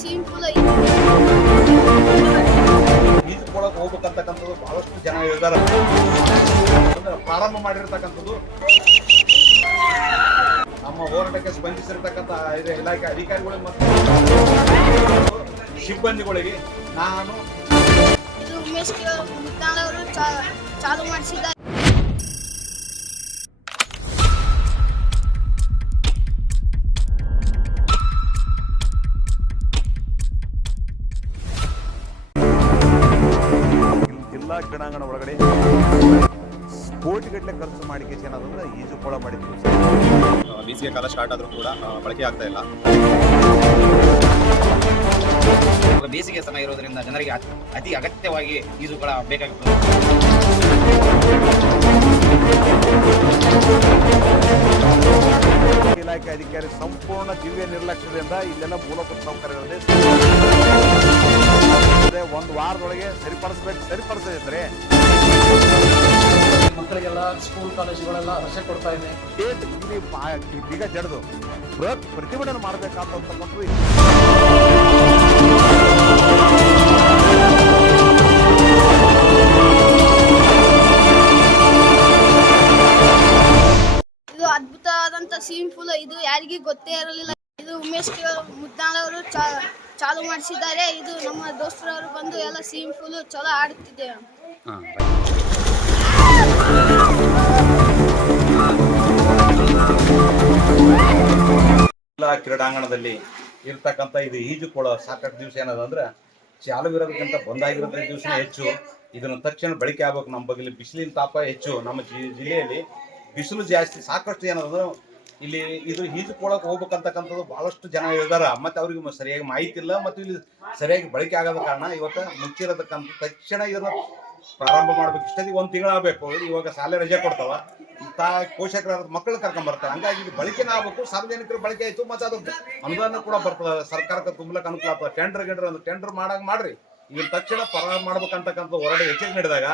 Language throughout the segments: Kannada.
ಸಿಂಪಲ್ ಈಜುಕೊಳಕ್ಕೆ ಹೋಗ್ಬೇಕಂತಕ್ಕಂಥದ್ದು ಬಹಳಷ್ಟು ಜನ ಇದ್ದಾರೆ. ಪ್ರಾರಂಭ ಮಾಡಿರ್ತಕ್ಕಂಥದ್ದು ನಮ್ಮ ಹೋರಾಟಕ್ಕೆ ಸ್ಪಂದಿಸಿರ್ತಕ್ಕಂಥ ಇಲಾಖೆ ಅಧಿಕಾರಿಗಳು ಮತ್ತು ಸಿಬ್ಬಂದಿಗಳಿಗೆ ನಾನು ಇದು ಉಮೇಶ್ ಮುದ್ದಾಳ ಅವರು ಚಾಲು ಮಾಡಿಸಿದ್ದಾರೆ. ಜಿಲ್ಲಾ ಕ್ರೀಡಾಂಗಣ ಒಳಗಡೆ ಕೋಟಿಗಟ್ಟಲೆ ಖರ್ಚು ಮಾಡಿ ಏನಂದ್ರೆ ಈಜುಕೊಳ ಮಾಡಿದ್ವಿ. ಬೇಸಿಗೆ ಕಾಲ ಸ್ಟಾರ್ಟ್ ಆದ್ರೂ ಕೂಡ ಬಳಕೆ ಆಗ್ತಾ ಇಲ್ಲ. ಬೇಸಿಗೆ ಸಮಯ ಇರೋದ್ರಿಂದ ಜನರಿಗೆ ಅತಿ ಅಗತ್ಯವಾಗಿ ಈಜುಕೊಳ ಬೇಕಾಗುತ್ತದೆ. ಇಲಾಖೆ ಅಧಿಕಾರಿ ಸಂಪೂರ್ಣ ದಿವ್ಯ ನಿರ್ಲಕ್ಷ್ಯದಿಂದ ಇಲ್ಲೆಲ್ಲ ಮೂಲಭೂತ ಸೌಕರ್ಯಗಳಿದೆ. ಒಂದು ವಾರದೊಳಗೆ ಸರಿಪಡಿಸಿದ್ರೆ ಮಕ್ಕಳಿಗೆಲ್ಲ ಸ್ಕೂಲ್ ಕಾಲೇಜುಗಳೆಲ್ಲ ರಜೆ ಕೊಡ್ತಾ ಇದೆ. ಈಗ ಜಡ್ದು ಬೃಹತ್ ಪ್ರತಿಭಟನೆ ಮಾಡಬೇಕಾದಂತಕ್ಕಂಥದ್ದು ಇದು ಅದ್ಭುತವಾದಂತ ಸಿಂಪಲ್. ಇದು ಯಾರಿಗೂ ಗೊತ್ತೇ ಇರಲಿಲ್ಲ. ಇದು ಉಮೇಶ್ ಮುದ್ದಾಳ ಅವರು ಚಾಲು ಮಾಡಿಸಿದ್ದಾರೆ. ಇದು ನಮ್ಮ ದೋಸ್ತರವರು ಬಂದು ಎಲ್ಲ ಸಿಂಪಲ್ ಚಲೋ ಆಡುತ್ತಿದ್ದೇವೆ. ಜಿಲ್ಲಾ ಕ್ರೀಡಾಂಗಣದಲ್ಲಿ ಇರ್ತಕ್ಕಂಥ ಇದು ಈಜುಕೊಳ ಸಾಕಷ್ಟು ದಿವಸ ಏನದಂದ್ರೆ ಚಾಲು ಇರೋದಕ್ಕಿಂತ ಬಂದಾಗಿರೋದ್ರ ದಿವಸ ಹೆಚ್ಚು. ಇದನ್ನು ತಕ್ಷಣ ಬಳಕೆ ಆಗ್ಬೇಕು. ನಮ್ಮ ಬಗ್ಗೆ ಬಿಸಿಲಿನ ತಾಪ ಹೆಚ್ಚು. ನಮ್ಮ ಜಿಲ್ಲೆಯಲ್ಲಿ ಬಿಸಿಲು ಜಾಸ್ತಿ ಸಾಕಷ್ಟು ಏನದಂದ್ರೆ ಇಲ್ಲಿ ಇದು ಈಜುಕೊಳಕ್ಕೆ ಹೋಗ್ಬೇಕಂತಕ್ಕಂಥದ್ದು ಬಹಳಷ್ಟು ಜನ ಇದ್ದಾರೆ. ಮತ್ತು ಅವ್ರಿಗೆ ಸರಿಯಾಗಿ ಮಾಹಿತಿ ಇಲ್ಲ ಮತ್ತು ಇಲ್ಲಿ ಸರಿಯಾಗಿ ಬಳಕೆ ಆಗೋದ ಕಾರಣ ಇವತ್ತು ಮುಚ್ಚಿರೋದಕ್ಕಂತ ತಕ್ಷಣ ಇದನ್ನು ಪ್ರಾರಂಭ ಮಾಡ್ಬೇಕು. ಇಷ್ಟೊತ್ತಿಗೆ ಒಂದು ತಿಂಗಳಾಗಬೇಕು. ಇವಾಗ ಶಾಲೆ ರಜೆ ಕೊಡ್ತಾವ, ಪೋಷಕರ ಮಕ್ಕಳು ಕರ್ಕೊಂಡ್ಬರ್ತಾರೆ. ಹಂಗಾಗಿ ಇದು ಬಳಕೆನ ಆಗ್ಬೇಕು. ಸಾರ್ವಜನಿಕರು ಬಳಕೆ ಆಯ್ತು ಮತ್ತು ಅದು ಅನುದಾನ ಕೂಡ ಬರ್ತದೆ. ಸರ್ಕಾರಕ್ಕೆ ತುಂಬಲಕ್ಕೆ ಅನುಕೂಲ ಆಗ್ತದೆ. ಟೆಂಡರ್ ಮಾಡ್ರಿ. ಈಗ ತಕ್ಷಣ ಪ್ರಾರಂಭ ಮಾಡ್ಬೇಕಂತಕ್ಕಂಥ ಹೊರಡೆ ಎಚ್ಚರಿಕೆ ನೀಡಿದಾಗ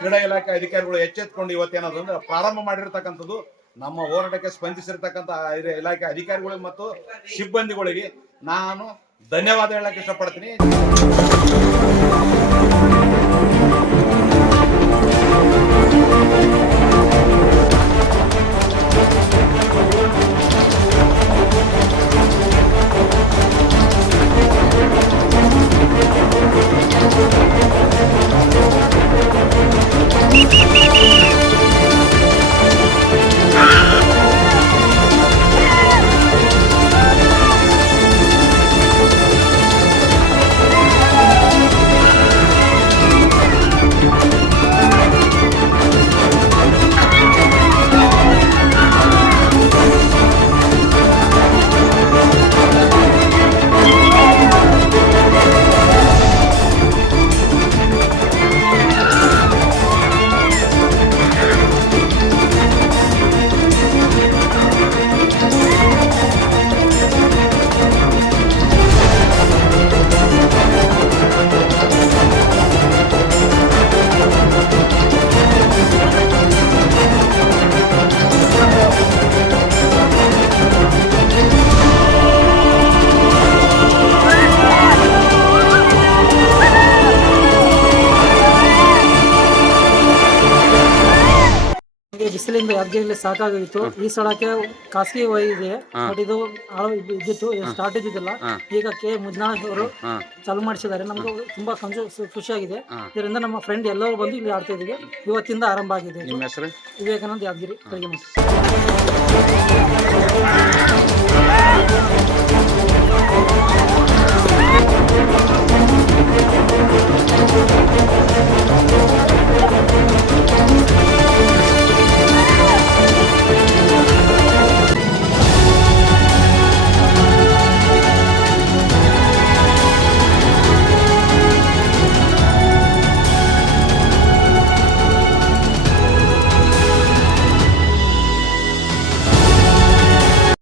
ಕ್ರೀಡಾ ಇಲಾಖೆ ಅಧಿಕಾರಿಗಳು ಎಚ್ಚೆತ್ಕೊಂಡು ಇವತ್ತೇನಾದ್ರೆ ಪ್ರಾರಂಭ ಮಾಡಿರ್ತಕ್ಕಂಥದ್ದು ನಮ್ಮ ಹೋರಾಟಕ್ಕೆ ಸ್ಪಂದಿಸಿರ್ತಕ್ಕಂಥ ಇಲಾಖೆ ಅಧಿಕಾರಿಗಳು ಮತ್ತು ಸಿಬ್ಬಂದಿಗಳಿಗೆ ನಾನು ಧನ್ಯವಾದ ಹೇಳಕ್ಕೆ ಇಷ್ಟಪಡ್ತೀನಿ. ಬಿಸಿಲಿಂದ ಯಾದಗಿರಿಯಲ್ಲಿ ಸಾಕಾಗಿತ್ತು. ಈ ಸ್ಥಳಕ್ಕೆ ಖಾಸಗಿ ಇದೆ, ಬಟ್ ಇದು ಇದ್ದಿತ್ತು, ಸ್ಟಾರ್ಟ್ ಇದ್ದಿದ್ದಿಲ್ಲ. ಈಗ ಕೆ ಮುದ್ನಾಳ್ ಅವರು ಚಾಲು ಮಾಡಿಸಿದ್ದಾರೆ. ನಮ್ಗೆ ತುಂಬಾ ಖುಷಿಯಾಗಿದೆ. ಇದರಿಂದ ನಮ್ಮ ಫ್ರೆಂಡ್ ಎಲ್ಲರೂ ಬಂದು ಇಲ್ಲಿ ಆಡ್ತಾ ಇದೀವಿ. ಇವತ್ತಿಂದ ಆರಂಭ ಆಗಿದೆ. ನಿಮ್ಮ ಹೆಸರು? ವಿವೇಕಾನಂದ, ಯಾದಗಿರಿ. ಬೆಳಗ್ಗೆ